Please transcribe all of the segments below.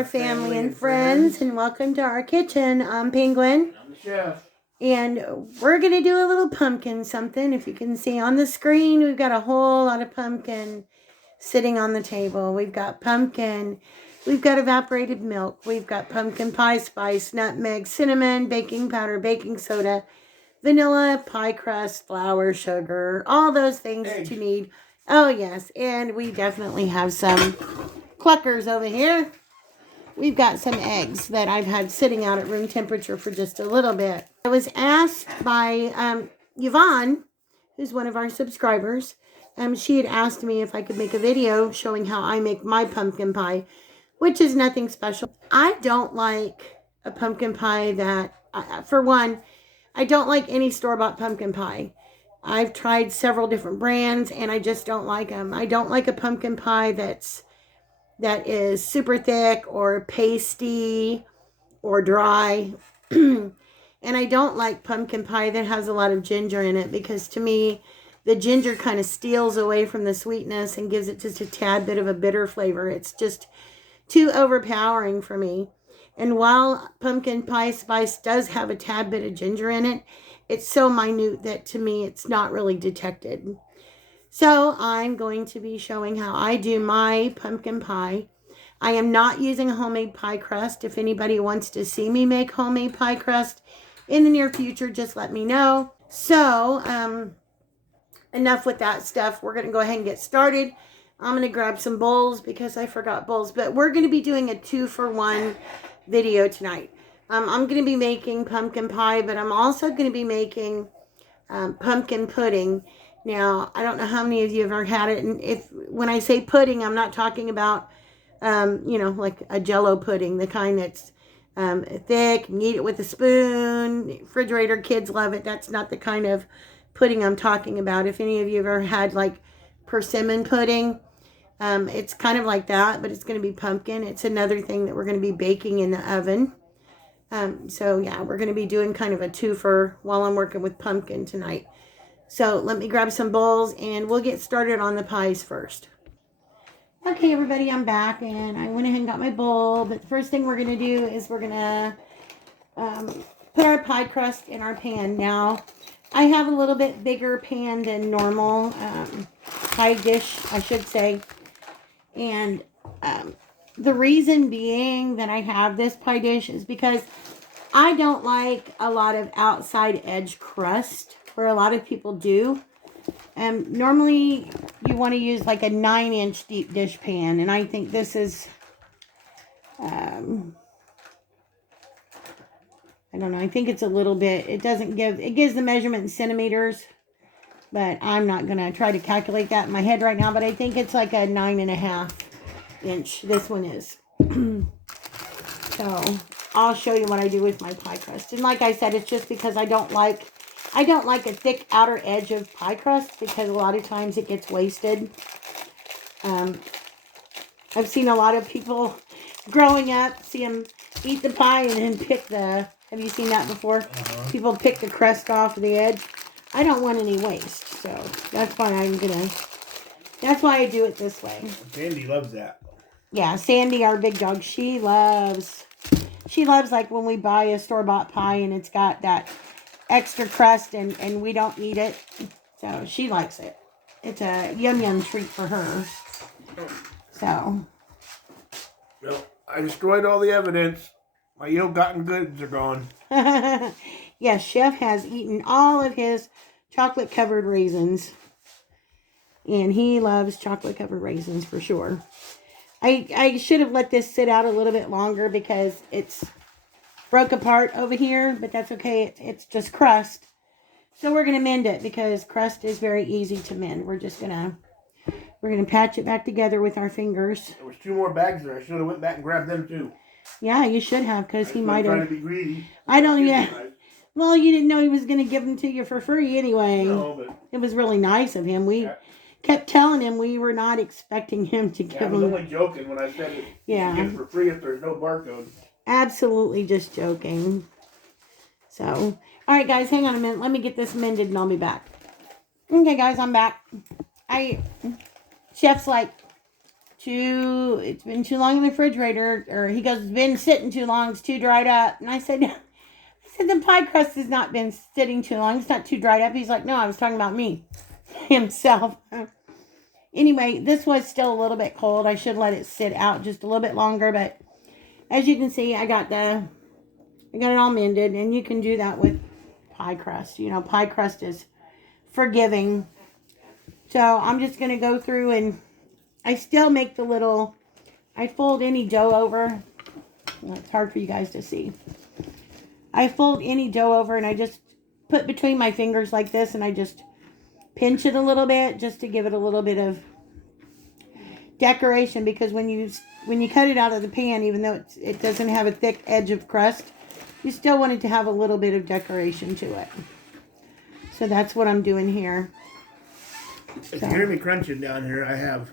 our family and friends, and welcome to our kitchen. I'm Penguin. I'm the chef. And we're going to do a little pumpkin something. If you can see on the screen, we've got a whole lot of pumpkin sitting on the table. We've got pumpkin. We've got evaporated milk. We've got pumpkin pie spice, nutmeg, cinnamon, baking powder, baking soda, vanilla, pie crust, flour, sugar, all those things that you need. Oh, yes. And we definitely have some cluckers over here. We've got some eggs that I've had sitting out at room temperature for just a little bit. I was asked by Yvonne, who's one of our subscribers. She had asked me if I could make a video showing how I make my pumpkin pie, which is nothing special. I don't like a pumpkin pie that, for one, I don't like any store-bought pumpkin pie. I've tried several different brands, and I just don't like them. I don't like a pumpkin pie that is super thick or pasty or dry. And I don't like pumpkin pie that has a lot of ginger in it, because to me, the ginger kind of steals away from the sweetness and gives it just a tad bit of a bitter flavor. It's just too overpowering for me. And while pumpkin pie spice does have a tad bit of ginger in it, it's so minute that to me it's not really detected. So I'm going to be showing how I do my pumpkin pie. I am not using a homemade pie crust. If anybody wants to see me make homemade pie crust in the near future, just let me know. So, enough with that stuff. We're going to go ahead and get started. I'm going to grab some bowls because I forgot bowls. But we're going to be doing a 2-for-1 video tonight. I'm going to be making pumpkin pie, but I'm also going to be making pumpkin pudding. Now, I don't know how many of you have ever had it. And when I say pudding, I'm not talking about, like a Jell-O pudding, the kind that's thick. You eat it with a spoon. Refrigerator kids love it. That's not the kind of pudding I'm talking about. If any of you have ever had like persimmon pudding, it's kind of like that, but it's going to be pumpkin. It's another thing that we're going to be baking in the oven. So yeah, we're going to be doing kind of a twofer while I'm working with pumpkin tonight. So let me grab some bowls and we'll get started on the pies first. Okay, everybody, I'm back and I went ahead and got my bowl. But the first thing we're going to do is we're going to put our pie crust in our pan. Now, I have a little bit bigger pan than normal, pie dish, I should say. And the reason being that I have this pie dish is because I don't like a lot of outside edge crust, where a lot of people do. Normally, you want to use like a 9-inch deep dish pan, and I think this is, I don't know, I think it's a little bit, it gives the measurement in centimeters, but I'm not going to try to calculate that in my head right now, but I think it's like a 9.5 inch, this one is. So, I'll show you what I do with my pie crust. And like I said, it's just because I don't like a thick outer edge of pie crust, because a lot of times it gets wasted. I've seen a lot of people growing up, see them eat the pie and then pick have you seen that before? Uh-huh. People pick the crust off of the edge. I don't want any waste, so that's why that's why I do it this way. Sandy loves that. Yeah, Sandy, our big dog, she loves like when we buy a store-bought pie and it's got that extra crust and we don't need it. So she likes it. It's a yum treat for her. So. Well, I destroyed all the evidence. My ill-gotten goods are gone. Yes, Chef has eaten all of his chocolate-covered raisins. And he loves chocolate-covered raisins for sure. I should have let this sit out a little bit longer because it's broke apart over here, but that's okay. It's just crust. So we're going to mend it because crust is very easy to mend. We're going to patch it back together with our fingers. There was 2 more bags there. I should have went back and grabbed them too. Yeah, you should have, because he might have. Trying to be greedy. I don't, yeah. Well, you didn't know he was going to give them to you for free anyway. No, but it was really nice of him. We kept telling him we were not expecting him to give them. I was only joking when I said you can get it for free if there's no barcode. Absolutely just joking. So, all right, guys, hang on a minute. Let me get this mended and I'll be back. Okay, guys, I'm back. Chef's like, it's been too long in the refrigerator. Or he goes, it's been sitting too long. It's too dried up. And I said, the pie crust has not been sitting too long. It's not too dried up. He's like, no, I was talking about me, himself. Anyway, this was still a little bit cold. I should let it sit out just a little bit longer. But as you can see, I got it all mended. And you can do that with pie crust. You know, pie crust is forgiving. So I'm just going to go through and I still make I fold any dough over. Well, it's hard for you guys to see. I fold any dough over and I just put between my fingers like this and I just pinch it a little bit just to give it a little bit of decoration, because when you cut it out of the pan, even though it doesn't have a thick edge of crust, you still want it to have a little bit of decoration to it. So that's what I'm doing here. If you hear me crunching down here, I have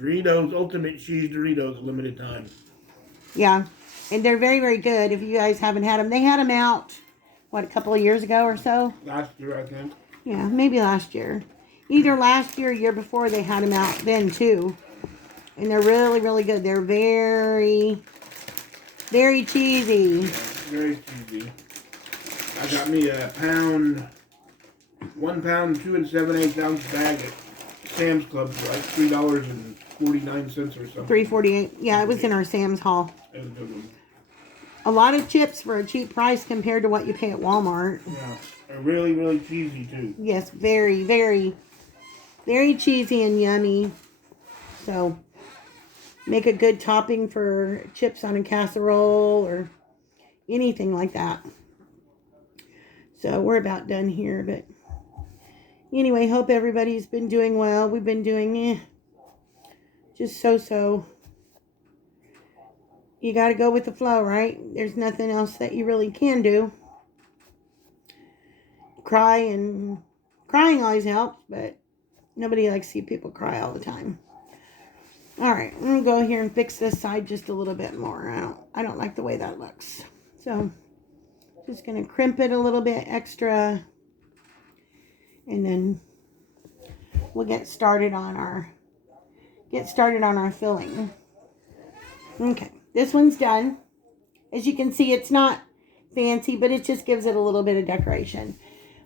Doritos, Ultimate Cheese Doritos, limited time. Yeah, and they're very, very good if you guys haven't had them. They had them out, what, a couple of years ago or so? Last year, I think. Yeah, maybe last year. Either last year or year before they had them out then, too. And they're really, really good. They're very, very cheesy. Very cheesy. I got me a 1 pound, 2 7/8 ounce bag at Sam's Club for like $3.49 or something. $3.48. Yeah, it was in our Sam's haul. It was a good one. A lot of chips for a cheap price compared to what you pay at Walmart. Yeah, they're really, really cheesy too. Yes, very, very, very cheesy and yummy. So, make a good topping for chips on a casserole or anything like that. So, we're about done here, but anyway, hope everybody's been doing well. We've been doing just so. You got to go with the flow, right? There's nothing else that you really can do. Crying always helps, but nobody likes to see people cry all the time. All right, I'm gonna go here and fix this side just a little bit more. I don't like the way that looks. So, just gonna crimp it a little bit extra, and then we'll get started on our filling. Okay, this one's done. As you can see, it's not fancy, but it just gives it a little bit of decoration.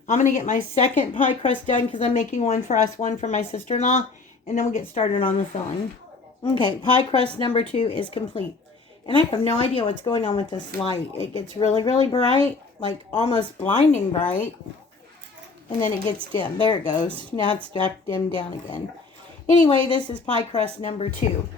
I'm going to get my second pie crust done because I'm making one for us, one for my sister-in-law, and then we'll get started on the filling. Okay, pie crust number 2 is complete. And I have no idea what's going on with this light. It gets really, really bright, like almost blinding bright. And then it gets dim. There it goes. Now it's dimmed down again. Anyway, this is pie crust number 2.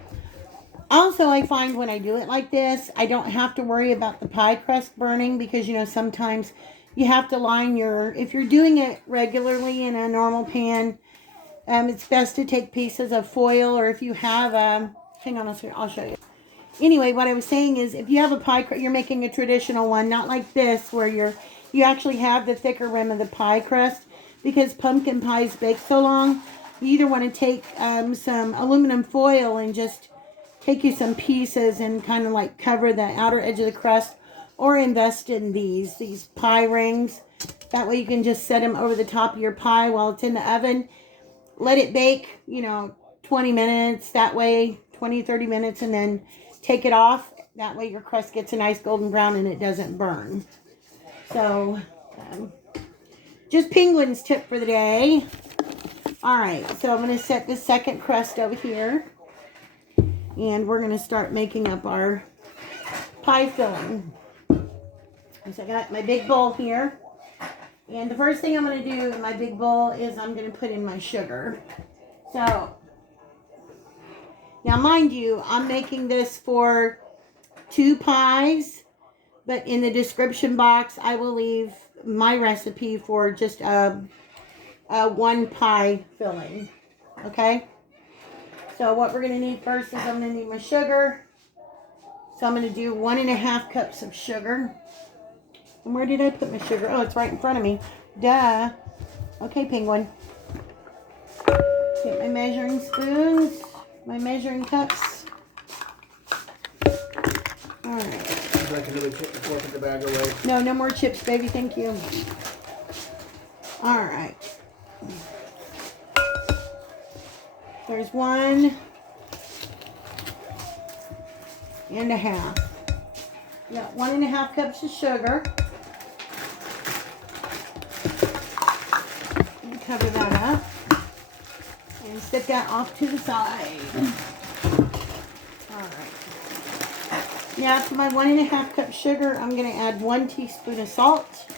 Also, I find when I do it like this, I don't have to worry about the pie crust burning because, you know, sometimes you have to line if you're doing it regularly in a normal pan, it's best to take pieces of foil, or if you have, hang on, I'll show you. Anyway, what I was saying is if you have a pie crust, you're making a traditional one, not like this where you actually have the thicker rim of the pie crust, because pumpkin pies bake so long. You either want to take some aluminum foil and just take you some pieces and kind of like cover the outer edge of the crust, or invest in these pie rings. That way you can just set them over the top of your pie while it's in the oven. Let it bake, 20 minutes, that way, 20, 30 minutes, and then take it off. That way your crust gets a nice golden brown and it doesn't burn. So, just Penguin's tip for the day. Alright, so I'm going to set the second crust over here. And we're going to start making up our pie filling. So I got my big bowl here. And the first thing I'm going to do in my big bowl is I'm going to put in my sugar. So, now mind you, I'm making this for 2 pies. But in the description box, I will leave my recipe for just a 1 pie filling. Okay? So what we're going to need first is I'm going to need my sugar. So I'm going to do 1.5 cups of sugar. And where did I put my sugar? Oh, it's right in front of me. Duh. Okay, Penguin. Get my measuring spoons, my measuring cups. All right. Would you like another chip before I put the bag away? No, no more chips, baby. Thank you. All right. There's 1. and a half. Got 1.5 cups of sugar. And cover that up. And set that off to the side. Alright. Now to my 1.5 cup sugar, I'm going to add 1 teaspoon of salt.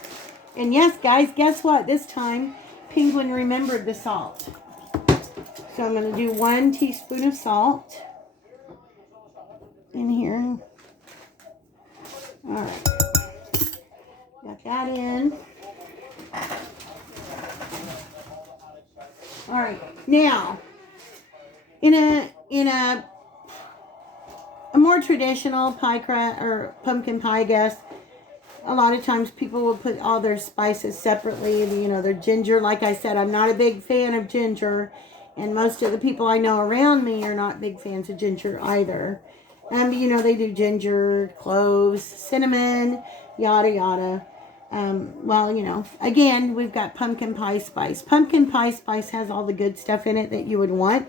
And yes, guys, guess what? This time, Penguin remembered the salt. So I'm going to do 1 teaspoon of salt in here. Alright. Got that in. Alright. Now, in a more traditional pie crust or pumpkin pie, I guess, a lot of times people will put all their spices separately. You know, their ginger. Like I said, I'm not a big fan of ginger. And most of the people I know around me are not big fans of ginger either. You know, they do ginger, cloves, cinnamon, yada, yada. Well, you know, again, we've got pumpkin pie spice. Pumpkin pie spice has all the good stuff in it that you would want.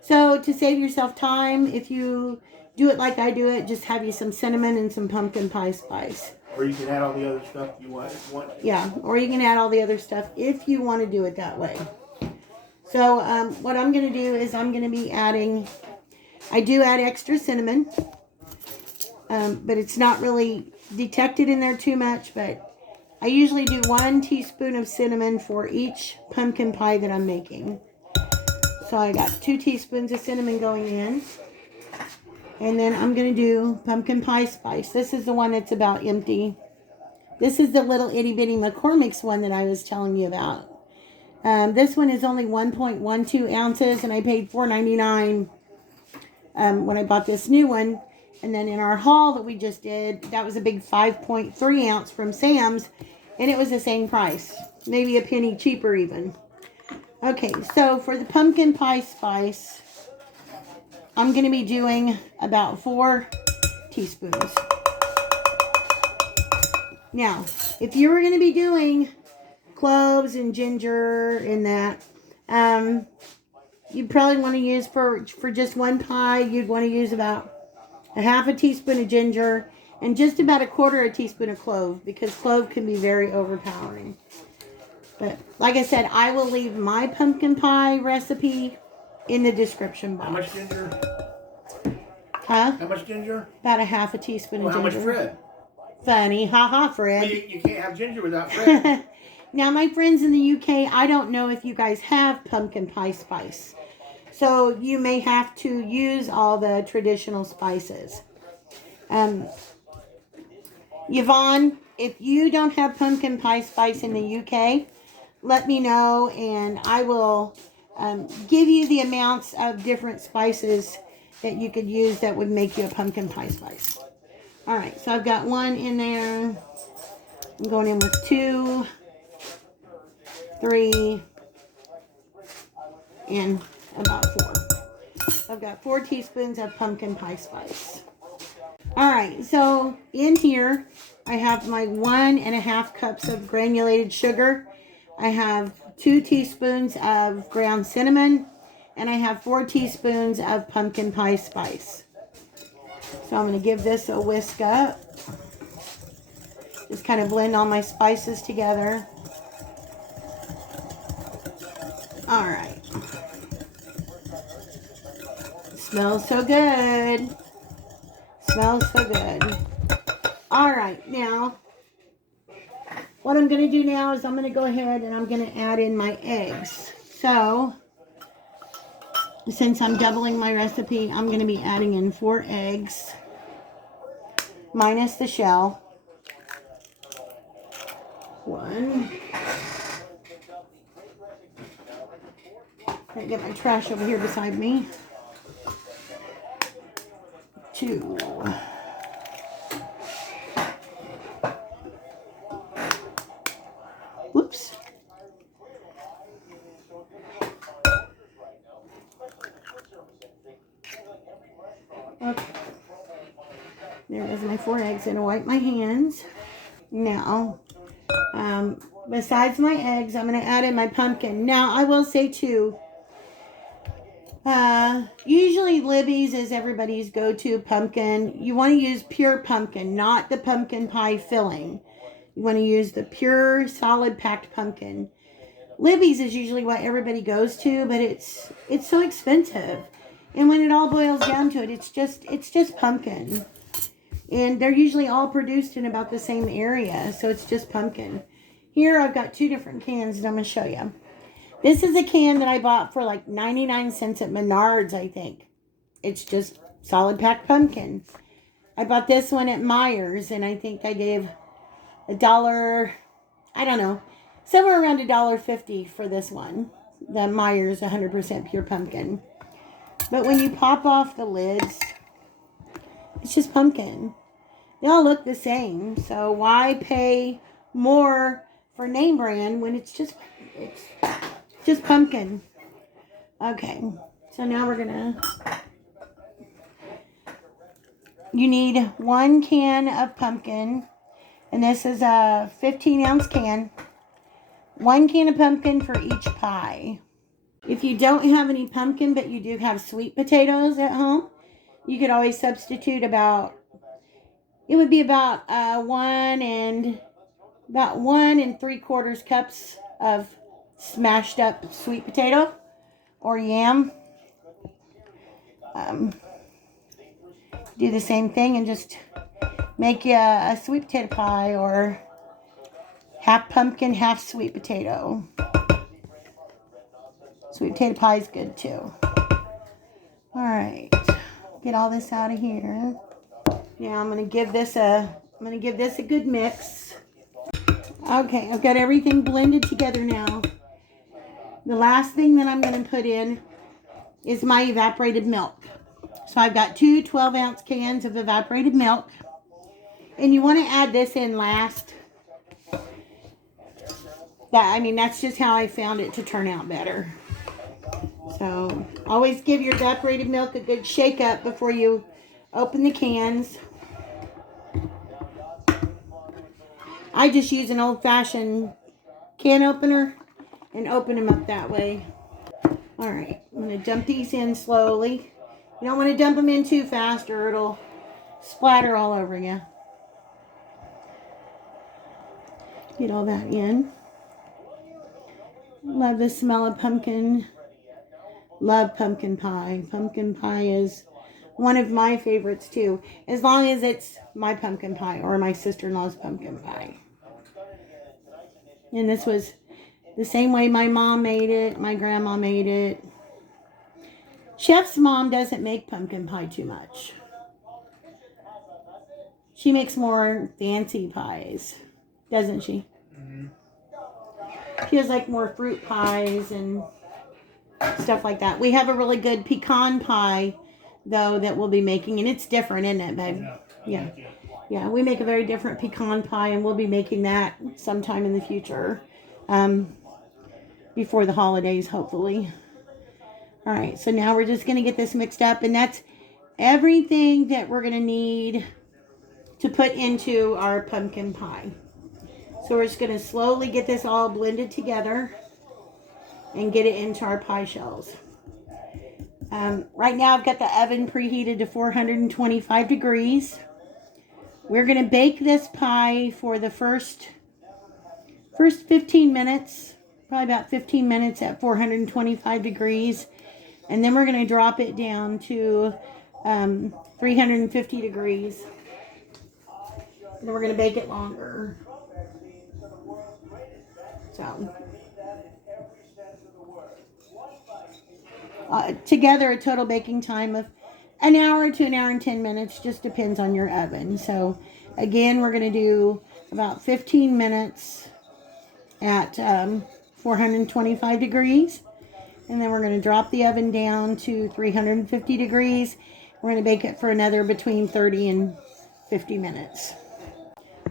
So to save yourself time, if you do it like I do it, just have you some cinnamon and some pumpkin pie spice. Or you can add all the other stuff you want. Yeah, or you can add all the other stuff if you want to do it that way. So what I'm going to do is I'm going to be adding, I do add extra cinnamon, but it's not really detected in there too much, but I usually do 1 teaspoon of cinnamon for each pumpkin pie that I'm making. So I got 2 teaspoons of cinnamon going in. And then I'm going to do pumpkin pie spice. This is the one that's about empty. This is the little itty bitty McCormick's one that I was telling you about. This one is only 1.12 ounces, and I paid $4.99 when I bought this new one. And then in our haul that we just did, that was a big 5.3 ounce from Sam's, and it was the same price. Maybe a penny cheaper even. Okay, so for the pumpkin pie spice, I'm going to be doing about 4 teaspoons. Now, if you were going to be doing cloves and ginger and that, you'd probably want to use for just one pie, you'd want to use about a 1/2 teaspoon of ginger and just about 1/4 teaspoon of clove, because clove can be very overpowering. But like I said, I will leave my pumpkin pie recipe in the description box. How much ginger? Huh? How much ginger? About a 1/2 teaspoon of ginger. How much Fred? Funny, haha, Fred. Well, you can't have ginger without Fred. Now, my friends in the UK, I don't know if you guys have pumpkin pie spice. So you may have to use all the traditional spices. Yvonne, if you don't have pumpkin pie spice in the UK, let me know and I will give you the amounts of different spices that you could use that would make you a pumpkin pie spice. All right, so I've got 1 in there. I'm going in with 2, 3, and about 4. I've got 4 teaspoons of pumpkin pie spice. All right, so in here, I have my 1.5 cups of granulated sugar. I have 2 teaspoons of ground cinnamon, and I have 4 teaspoons of pumpkin pie spice. So I'm going to give this a whisk up. Just kind of blend all my spices together. All right. Smells so good. Smells so good. All right, now what I'm going to do now is I'm going to go ahead and I'm going to add in my eggs. So since I'm doubling my recipe, I'm going to be adding in 4 eggs minus the shell. 1. I get my trash over here beside me. 2. Whoops. Okay. There is my 4 eggs, and I wipe my hands. Now, besides my eggs, I'm going to add in my pumpkin. Now, I will say too, Usually Libby's is everybody's go-to pumpkin. You want to use pure pumpkin, not the pumpkin pie filling. You want to use the pure, solid packed pumpkin. Libby's is usually what everybody goes to, but it's so expensive. And when it all boils down to it, it's just pumpkin. And they're usually all produced in about the same area, so it's just pumpkin. Here I've got 2 different cans that I'm going to show you. This is a can that I bought for like 99 cents at Menards, I think. It's just solid packed pumpkin. I bought this one at Myers, and I think I gave $1, I don't know, somewhere around $1.50 for this one. The Myers 100% pure pumpkin. But when you pop off the lids, it's just pumpkin. They all look the same, so why pay more for name brand when it's just pumpkin? Okay, so now we're gonna. You need 1 can of pumpkin, and this is a 15-ounce can. 1 can of pumpkin for each pie. If you don't have any pumpkin, but you do have sweet potatoes at home, you could always substitute about 1 3/4 cups of smashed up sweet potato or yam. Do the same thing and just make you a sweet potato pie, or half pumpkin, half sweet potato. Sweet potato pie is good too. All right, get all this out of here. Now I'm gonna give this a good mix. Okay, I've got everything blended together now. The last thing that I'm gonna put in is my evaporated milk. So I've got 2 12-ounce cans of evaporated milk. And you want to add this in last. That's just how I found it to turn out better. So always give your evaporated milk a good shake up before you open the cans. I just use an old-fashioned can opener and open them up that way. All right, I'm going to dump these in slowly. You don't want to dump them in too fast or it'll splatter all over you. Get all that in. Love the smell of pumpkin. Love pumpkin pie. Pumpkin pie is one of my favorites too, as long as it's my pumpkin pie or my sister-in-law's pumpkin pie. And this was the same way my mom made it, my grandma made it. Chef's mom doesn't make pumpkin pie too much. She makes more fancy pies, doesn't she? Mm-hmm. She has like more fruit pies and stuff like that. We have a really good pecan pie, though, that we'll be making, and it's different, isn't it, babe? Yeah, we make a very different pecan pie, and we'll be making that sometime in the future, before the holidays, hopefully. All right, so now we're just going to get this mixed up, and that's everything that we're going to need to put into our pumpkin pie. So we're just going to slowly get this all blended together and get it into our pie shells. Right now I've got the oven preheated to 425 degrees. We're going to bake this pie for the first 15 minutes, probably about 15 minutes at 425 degrees. And then we're going to drop it down to 350 degrees. And then we're going to bake it longer. So, together a total baking time of an hour to an hour and 10 minutes. Just depends on your oven. So, again, we're going to do about 15 minutes at 425 degrees. And then we're going to drop the oven down to 350 degrees. We're going to bake it for another between 30 and 50 minutes.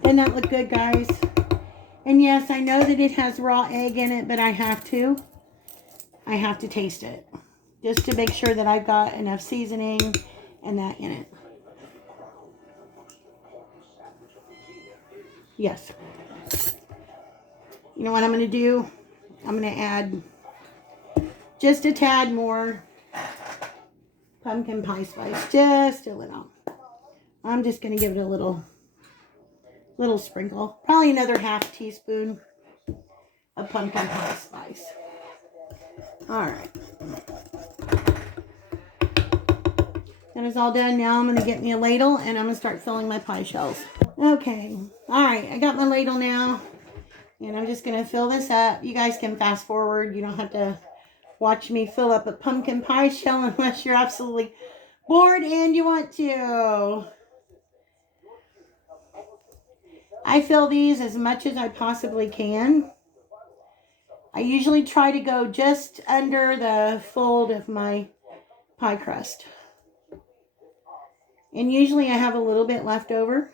Doesn't that look good, guys? And yes, I know that it has raw egg in it, but I have to taste it, just to make sure that I've got enough seasoning and that in it. Yes. You know what I'm going to do? I'm going to add just a tad more pumpkin pie spice, just a little. I'm just going to give it a little sprinkle. Probably another half teaspoon of pumpkin pie spice. All right. That is all done. Now I'm going to get me a ladle and I'm going to start filling my pie shells. Okay. All right. I got my ladle now. And I'm just going to fill this up. You guys can fast forward. You don't have to watch me fill up a pumpkin pie shell unless you're absolutely bored and you want to. I fill these as much as I possibly can. I usually try to go just under the fold of my pie crust. And usually I have a little bit left over.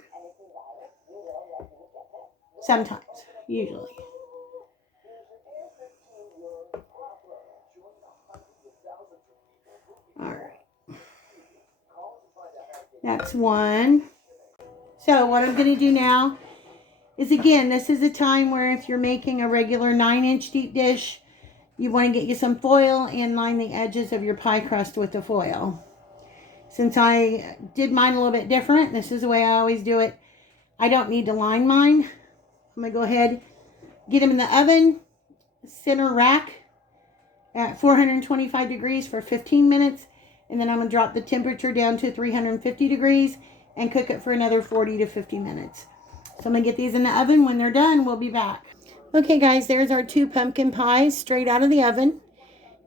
Sometimes, usually. All right. That's one. So what I'm going to do now is, again, this is a time where if you're making a regular 9-inch deep dish, you want to get you some foil and line the edges of your pie crust with the foil. Since I did mine a little bit different, this is the way I always do it. I don't need to line mine. I'm going to go ahead, get them in the oven, center rack at 425 degrees for 15 minutes. And then I'm going to drop the temperature down to 350 degrees and cook it for another 40 to 50 minutes. So I'm going to get these in the oven. When they're done, we'll be back. Okay, guys, there's our 2 pumpkin pies straight out of the oven.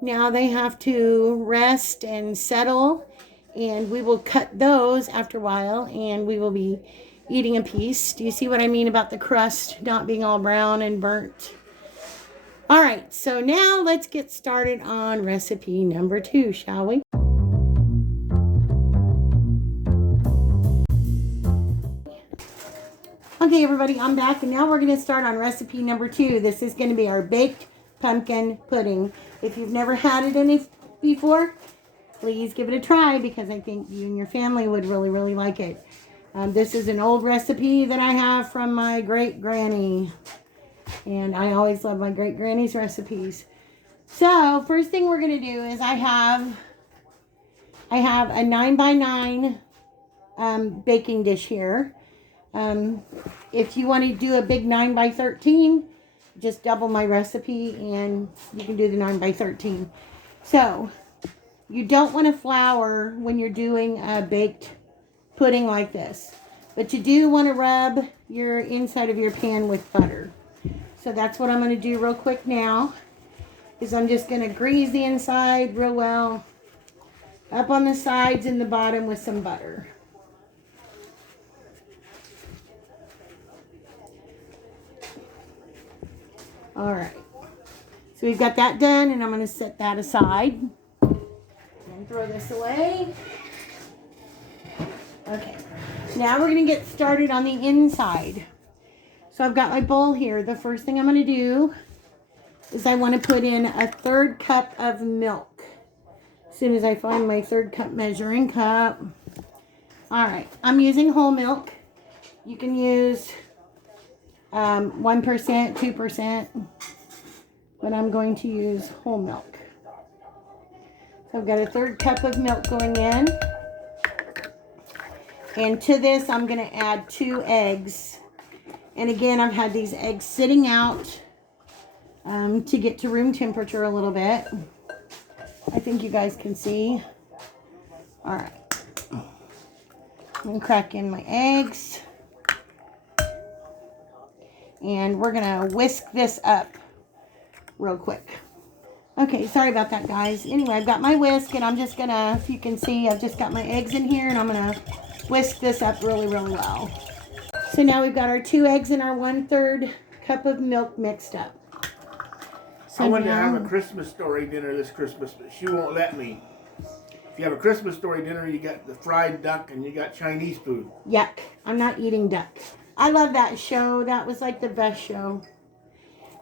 Now they have to rest and settle. And we will cut those after a while. And we will be eating a piece. Do you see what I mean about the crust not being all brown and burnt? All right, so now let's get started on recipe number 2, shall we? Okay, everybody, I'm back, and now we're going to start on recipe number 2. This is going to be our baked pumpkin pudding. If you've never had it before, please give it a try, because I think you and your family would really, really like it. This is an old recipe that I have from my great granny, and I always love my great granny's recipes. So first thing we're going to do is I have a 9x9 baking dish here. If you want to do a big 9x13, just double my recipe and you can do the 9x13. So you don't want to flour when you're doing a baked pudding like this, but you do want to rub your inside of your pan with butter. So that's what I'm going to do real quick now, is I'm just going to grease the inside real well, up on the sides and the bottom with some butter. All right, so we've got that done, and I'm going to set that aside and throw this away. Okay, now we're going to get started on the inside. So I've got my bowl here. The first thing I'm going to do is I want to put in a 1/3 cup of milk. As soon as I find my 1/3 cup measuring cup. All right, I'm using whole milk. You can use 1%, 2%, but I'm going to use whole milk. So I've got a 1/3 cup of milk going in. And to this, I'm going to add 2 eggs. And again, I've had these eggs sitting out to get to room temperature a little bit. I think you guys can see. All right. I'm going to crack in my eggs. And we're going to whisk this up real quick. Okay, sorry about that, guys. Anyway, I've got my whisk, and I'm just going to, if you can see, I've just got my eggs in here, and I'm going to whisk this up really, really well. So now we've got our 2 eggs and our 1/3 cup of milk mixed up. So I wanted to have a Christmas story dinner this Christmas, but she won't let me. If you have a Christmas story dinner, you got the fried duck and you got Chinese food. Yuck. I'm not eating duck. I love that show. That was like the best show.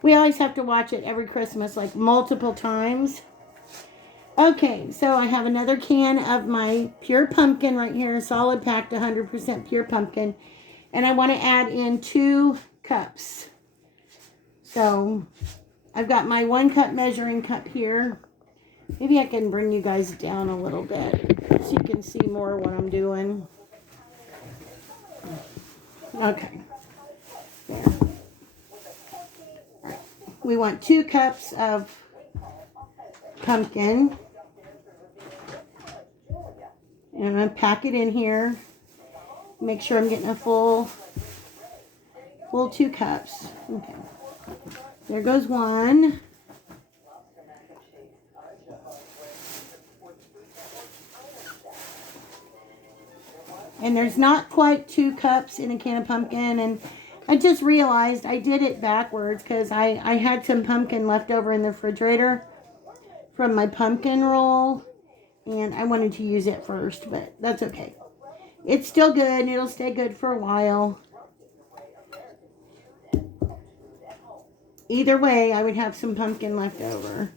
We always have to watch it every Christmas, like multiple times. Okay, so I have another can of my pure pumpkin right here, solid packed 100% pure pumpkin. And I want to add in 2 cups. So I've got my 1 cup measuring cup here. Maybe I can bring you guys down a little bit so you can see more what I'm doing. Okay. There. All right. We want 2 cups of pumpkin. And I'm going to pack it in here. Make sure I'm getting a full 2 cups. Okay. There goes one. And there's not quite 2 cups in a can of pumpkin. And I just realized I did it backwards because I had some pumpkin left over in the refrigerator from my pumpkin roll. And I wanted to use it first, but that's okay. It's still good and it'll stay good for a while. Either way, I would have some pumpkin left over.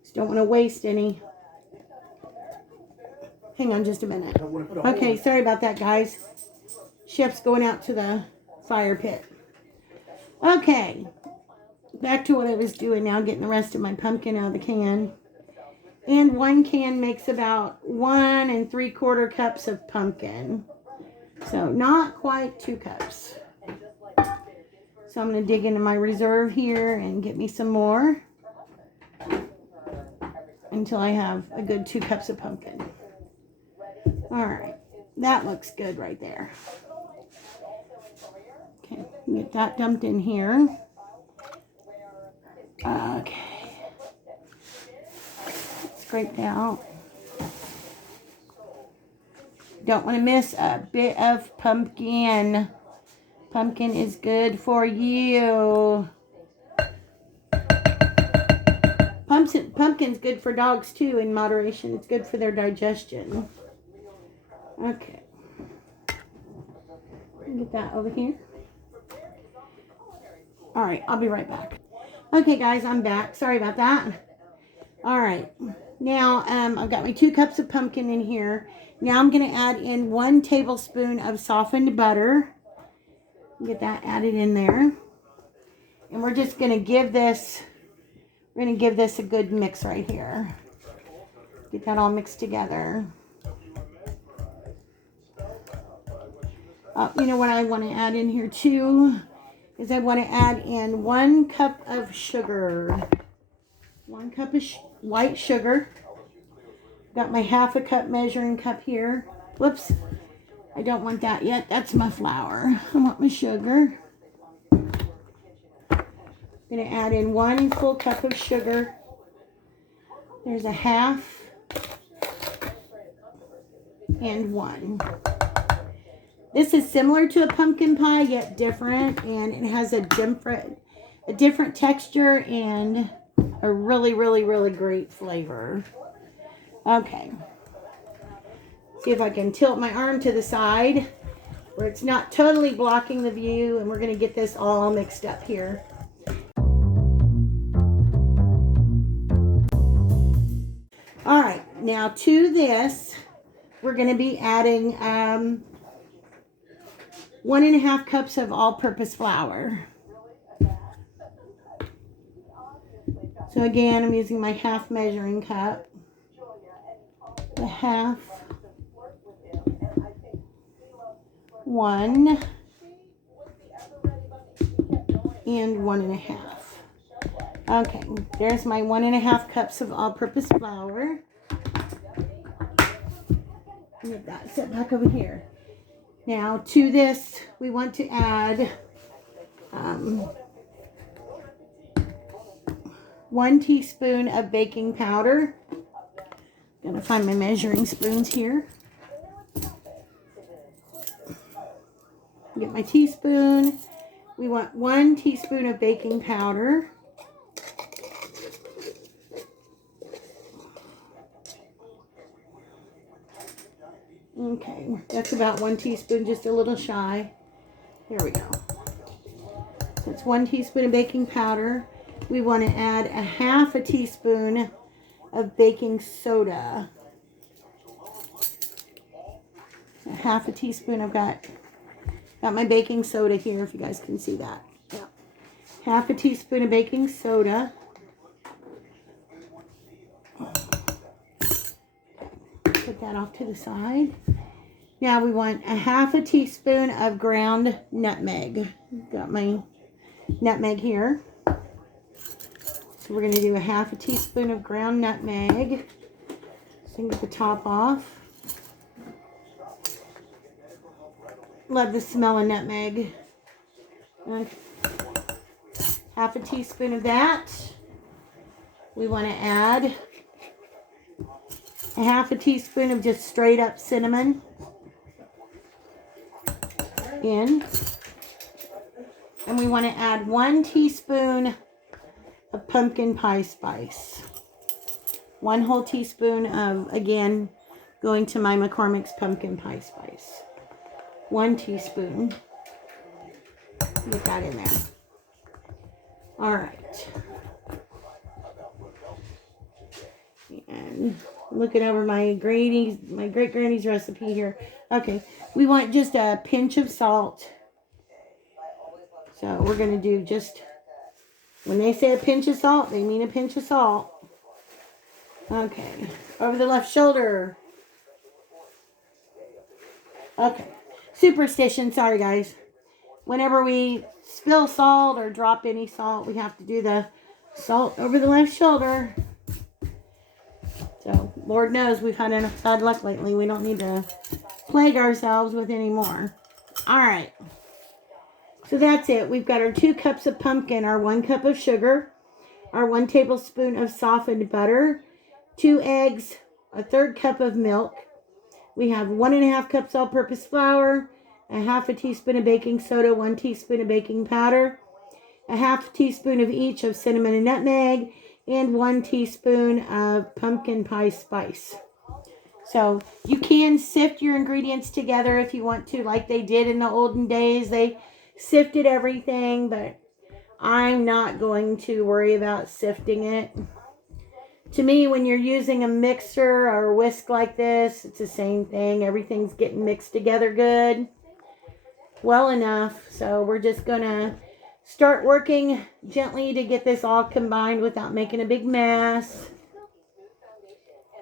Just don't want to waste any. Hang on just a minute. Okay, sorry about that, guys. Chef's going out to the fire pit. Okay, back to what I was doing now, getting the rest of my pumpkin out of the can. And 1 can makes about 1 3/4 cups of pumpkin. So not quite 2 cups. So I'm going to dig into my reserve here and get me some more until I have a good 2 cups of pumpkin. All right, that looks good right there. Okay, get that dumped in here. Okay, scraped out. Don't want to miss a bit of pumpkin. Pumpkin is good for you. Pumpkin's good for dogs too in moderation. It's good for their digestion. Okay. Get that over here. All right, I'll be right back. Okay, guys, I'm back. Sorry about that. All right. Now, I've got my 2 cups of pumpkin in here. Now I'm going to add in 1 tablespoon of softened butter. Get that added in there. And we're just going to give this, a good mix right here. Get that all mixed together. You know what I want to add in here too is I want to add in 1 cup of sugar. 1 cup of white sugar. Got my 1/2 cup measuring cup here. Whoops. I don't want that yet. That's my flour. I want my sugar. I'm going to add in 1 full cup of sugar. There's 1/2 and 1. This is similar to a pumpkin pie, yet different, and it has a different texture and a really, really, really great flavor. Okay. See if I can tilt my arm to the side where it's not totally blocking the view, and we're going to get this all mixed up here. All right, now to this, we're going to be adding 1.5 cups of all-purpose flour. So again, I'm using my 1/2 measuring cup. The 1/2, 1, and 1.5. Okay, there's my 1.5 cups of all-purpose flour. Get that set back over here. Now to this, we want to add 1 teaspoon of baking powder. I'm gonna find my measuring spoons here. Get my teaspoon. We want 1 teaspoon of baking powder. Okay, that's about 1 teaspoon, just a little shy. There we go. So it's 1 teaspoon of baking powder. We want to add 1/2 teaspoon of baking soda. 1/2 teaspoon. I've got my baking soda here, if you guys can see that. Yeah. half a teaspoon of baking soda. Put that off to the side. Now we want a half a teaspoon of ground nutmeg. Got my nutmeg here. So we're going to do a half a teaspoon of ground nutmeg. So get the top off. Love the smell of nutmeg. Okay. Half a teaspoon of that. We want to add a half a teaspoon of just straight up cinnamon in. And we want to add 1 teaspoon of pumpkin pie spice. 1 whole teaspoon of, again, going to my McCormick's pumpkin pie spice. 1 teaspoon. Get that in there. All right. And looking over my great granny's recipe here. Okay, we want just a pinch of salt. So we're going to do just, when they say a pinch of salt, they mean a pinch of salt. Okay, over the left shoulder. Okay, superstition, sorry guys. Whenever we spill salt or drop any salt, we have to do the salt over the left shoulder. So, Lord knows we've had enough bad luck lately. We don't need to plague ourselves with any more. All right. So that's it. We've got our 2 cups of pumpkin, our 1 cup of sugar, our 1 tablespoon of softened butter, 2 eggs, a 1/3 cup of milk. We have 1 1/2 cups all-purpose flour, a half a teaspoon of baking soda, 1 teaspoon of baking powder, a half teaspoon of each of cinnamon and nutmeg, and 1 teaspoon of pumpkin pie spice. So you can sift your ingredients together if you want to, like they did in the olden days. They sifted everything, but I'm not going to worry about sifting it. To me, when you're using a mixer or a whisk like this, it's the same thing. Everything's getting mixed together good, well enough. So we're just going to start working gently to get this all combined without making a big mess.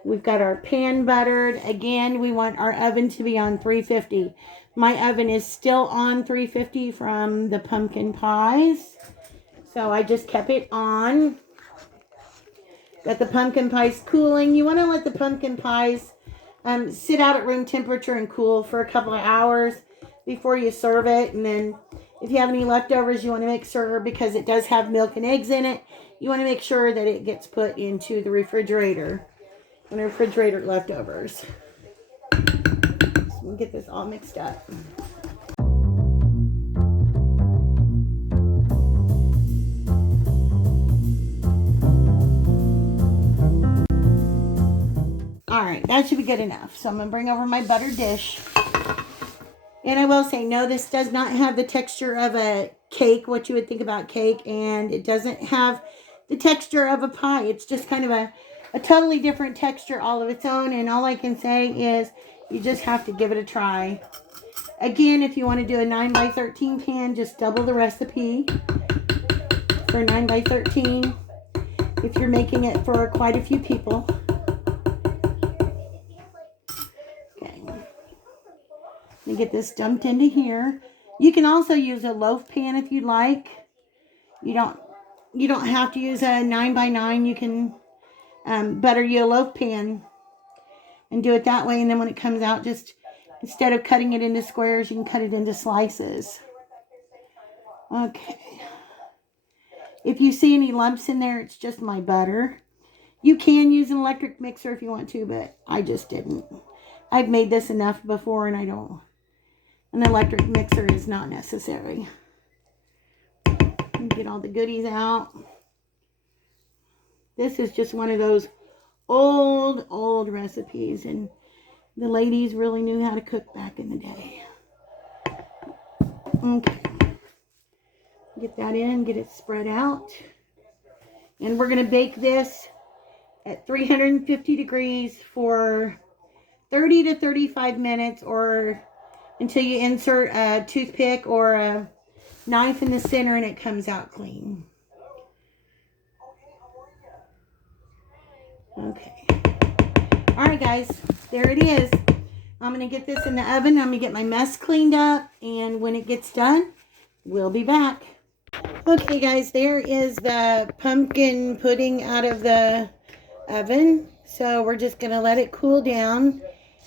We've got our pan buttered. Again, we want our oven to be on 350. My oven is still on 350 from the pumpkin pies. So I just kept it on. Got the pumpkin pies cooling. You want to let the pumpkin pies sit out at room temperature and cool for a couple of hours before you serve it. And then if you have any leftovers, you want to make sure, because it does have milk and eggs in it, you want to make sure that it gets put into the refrigerator. And the refrigerator leftovers. So we'll get this all mixed up. Alright, that should be good enough. So I'm going to bring over my butter dish. And I will say, no, this does not have the texture of a cake, what you would think about cake. And it doesn't have the texture of a pie. It's just kind of a totally different texture all of its own. And all I can say is you just have to give it a try. Again, if you want to do a 9x13 pan, just double the recipe for 9x13 if you're making it for quite a few people. And get this dumped into here. You can also use a loaf pan if you'd like. You don't have to use a 9x9. You can butter you a loaf pan and do it that way. And then when it comes out, just instead of cutting it into squares, you can cut it into slices. Okay. If you see any lumps in there, it's just my butter. You can use an electric mixer if you want to, but I just didn't. I've made this enough before, and I don't. An electric mixer is not necessary. Get all the goodies out. This is just one of those old recipes, and the ladies really knew how to cook back in the day. Okay. Get that in, get it spread out. And we're going to bake this at 350 degrees for 30 to 35 minutes, or until you insert a toothpick or a knife in the center and it comes out clean. Okay. All right, guys. There it is. I'm going to get this in the oven. I'm going to get my mess cleaned up. And when it gets done, we'll be back. Okay, guys. There is the pumpkin pudding out of the oven. So we're just going to let it cool down.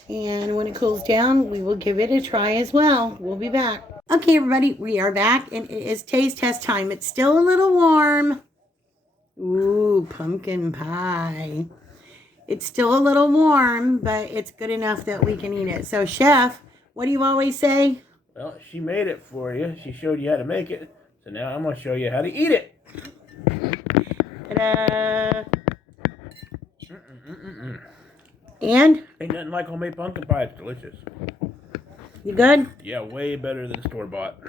And when it cools down, we will give it a try as well. We'll be back. Okay, everybody. We are back. And it is taste test time. It's still a little warm. Ooh, pumpkin pie. It's still a little warm, but it's good enough that we can eat it. So, Chef, what do you always say? Well, she made it for you. She showed you how to make it. So now I'm going to show you how to eat it. Ta-da! And? Ain't nothing like homemade pumpkin pie. It's delicious. You good? Yeah, way better than store-bought.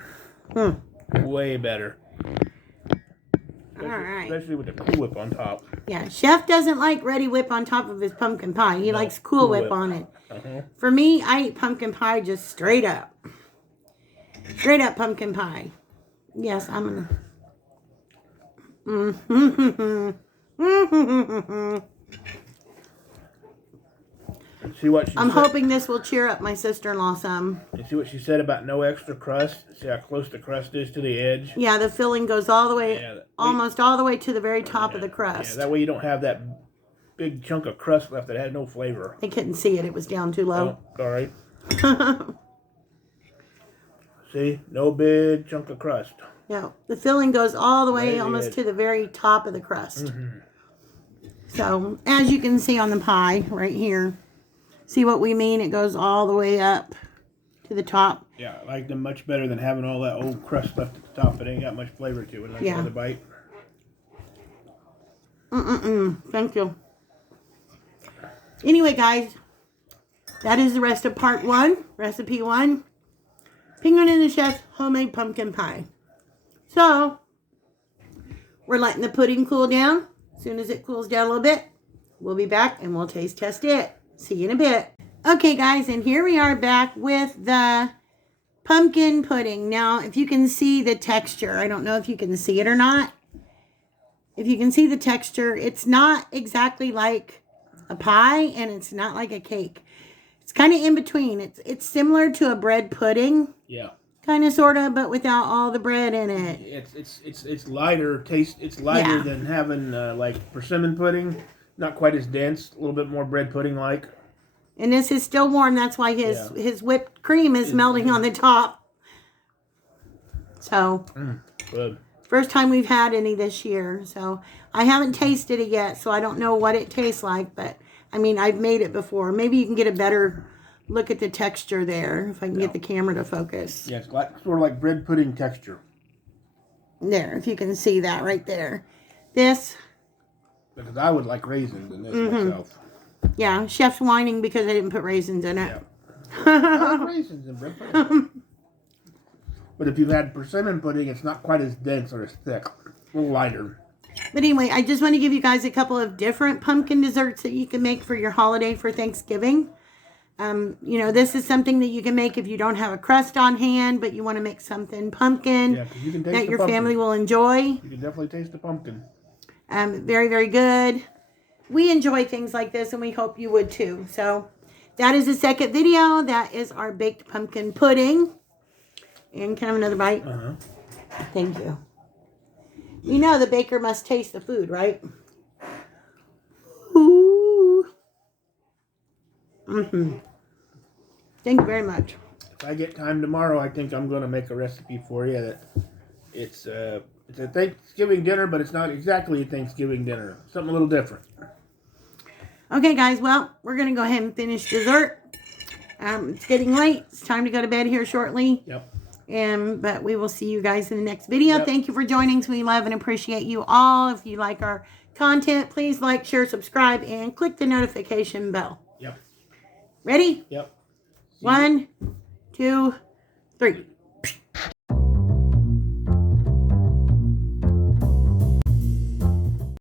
Way better. All right. Especially with the Cool Whip on top. Yeah, Chef doesn't like Ready Whip on top of his pumpkin pie. He likes Cool Whip on it. For me, I eat pumpkin pie just straight up. Straight up pumpkin pie. Yes, I'm gonna... See what I'm hoping this will cheer up my sister-in-law some. You see what she said about no extra crust? See how close the crust is to the edge? Yeah, the filling goes all the way, almost all the way to the very top of the crust. Yeah, that way you don't have that big chunk of crust left that had no flavor. I couldn't see it. It was down too low. Oh, all right. See? No big chunk of crust. No, the filling goes all the way almost to the very top of the crust. So, as you can see on the pie right here, see what we mean? It goes all the way up to the top. Yeah, I like them much better than having all that old crust left at the top. It ain't got much flavor to it. Like another bite. Thank you. Anyway, guys, that is the rest of part 1, recipe 1. Penguin and the Chef's homemade pumpkin pie. So, we're letting the pudding cool down. As soon as it cools down a little bit, we'll be back and we'll taste test it. See you in a bit. Okay, guys, and here we are back with the pumpkin pudding. Now, if you can see the texture, I don't know if you can see it or not. If you can see the texture, it's not exactly like a pie and it's not like a cake. It's kind of in between. It's similar to a bread pudding. Yeah. Kind of, sort of, but without all the bread in it. It's lighter taste. It's lighter than having like persimmon pudding. Not quite as dense. A little bit more bread pudding like. And this is still warm. That's why his whipped cream is melting on the top. So, good. First time we've had any this year. So, I haven't tasted it yet, so I don't know what it tastes like. But, I mean, I've made it before. Maybe you can get a better look at the texture there, if I can get the camera to focus. Yeah, it's like, sort of like bread pudding texture. There, if you can see that right there. This... Because I would like raisins in this myself. Yeah, Chef's whining because I didn't put raisins in it. Yeah. I like raisins in bread pudding. But if you've had persimmon pudding, it's not quite as dense or as thick. A little lighter. But anyway, I just want to give you guys a couple of different pumpkin desserts that you can make for your holiday for Thanksgiving. You know, this is something that you can make if you don't have a crust on hand, but you want to make something pumpkin that your family will enjoy. You can definitely taste the pumpkin. Very, very good. We enjoy things like this, and we hope you would too. So, that is the second video. That is our baked pumpkin pudding. And can I have another bite? Thank you. You know the baker must taste the food, right? Ooh. Thank you very much. If I get time tomorrow, I think I'm going to make a recipe for you that it's a Thanksgiving dinner, but it's not exactly a Thanksgiving dinner. Something a little different. Okay, guys. Well, we're going to go ahead and finish dessert. It's getting late. It's time to go to bed here shortly. Yep. But we will see you guys in the next video. Yep. Thank you for joining us. We love and appreciate you all. If you like our content, please like, share, subscribe, and click the notification bell. Yep. Ready? Yep. 1, 2, 3.